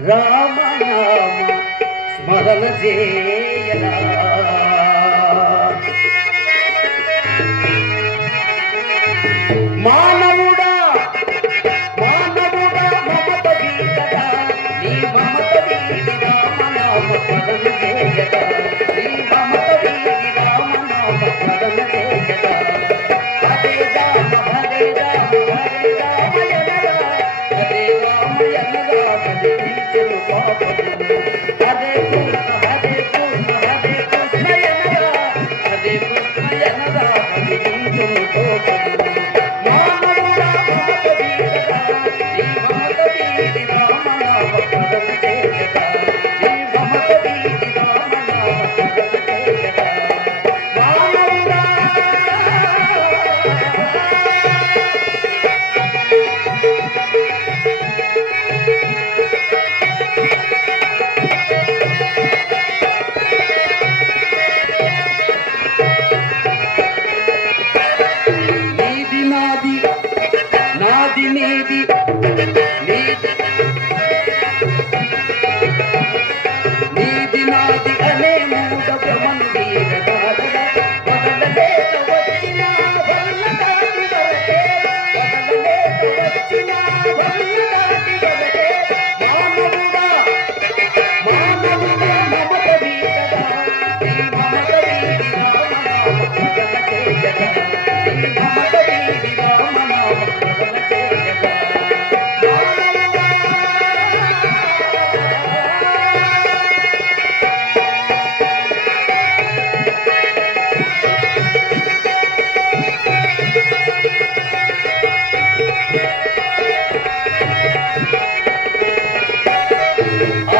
రామనామ స్మరణ చేయరా మానవుడా మానవుడా మమత వీడగా నీ మమత వీడి రామనామ స్మరణ చేయగా నీ మమత వీడి రామనామ స్మరణ చేయగా హరే రామ హరే రామ హరే రామ యనరా హరే రామ యనరా హరించెను పాపములు హరే కృష్ణ యనరా హరే కృష్ణ యనరా హరించెను పాపములు మానవుడా మమత వీడగా నీ మమత వీడి రామనామ స్మరణ చేయగా నీ మమత వీడి రామనామ స్మరణ చేయగా మానవుడా నీది నాది నాది నీది నీది నీది నాది అనే మూఢ భ్రమందీర దాడగా వదలలేక వచ్చిన వల్ల దాటి వరకే వదలలేక వచ్చిన వల్ల దాటి వరకే మానవుడా మానవుడా మమత వీడగా నీ మమత వీడి రామనామ స్మరణ చేయగా నీ మమత వీడి రామనామ స్మరణ చేయగా మానవుడా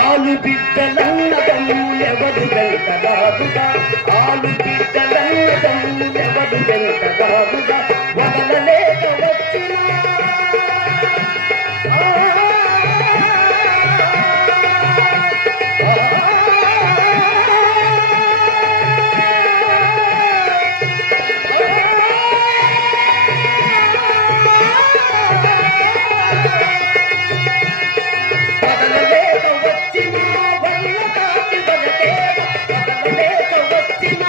ఆలు బిడ్డలన్నదమ్ములెవరు వెంటరాదుగా ఆలు బిడ్డలన్నదమ్ములెవరు వెంటరాదుగా వదలలేక వచ్చిన వదలలేక వచ్చిన వల్ల కాటి వరకేవ వదలలేక వచ్చిన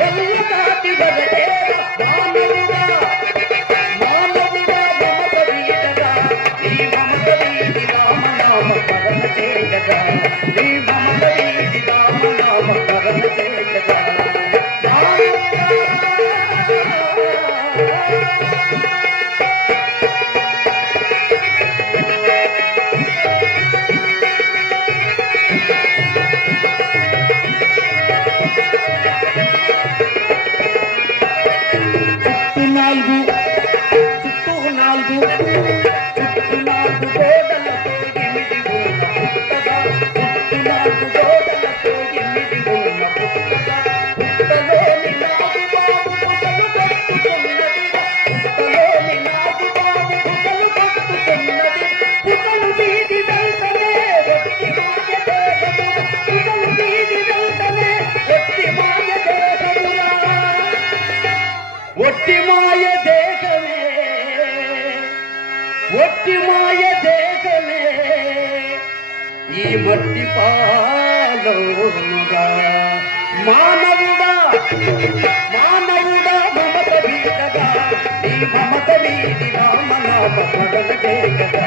వల్ల కాటి వరకేవ మానవుడా మానవుడా మమత వీడగా నీ మమత వీడి రామనామ స్మరణ చేయగా నీ మమత వీడి రామనామ స్మరణ చేయగా మానవుడా చుట్టూ నాలుగు గోడలతో ఎనిమిది ఉన్న పుట్టగా చుట్టూ నాలుగు గోడలతో ఎనిమిది ఉన్న పుట్టగా పుట్టలోని నాగు బాబు బుసలు కట్టుకున్నది పుట్టలోని నాగు బాబు బుసలు కట్టుకున్నది బుసలు వీడి వెంటనే ఒట్టి మాయ దేహమురా బుసలు వీడి వెంటనే ఒట్టి మాయ దేహమురా ఒట్టి మాయ దేహమే ఒట్టి మాయ దేహమే ఈ మట్టి పాలోనుగా మానవుడా మానవుడా మమత వీడగా నీ మమత వీడి రామనామ స్మరణ చేయగా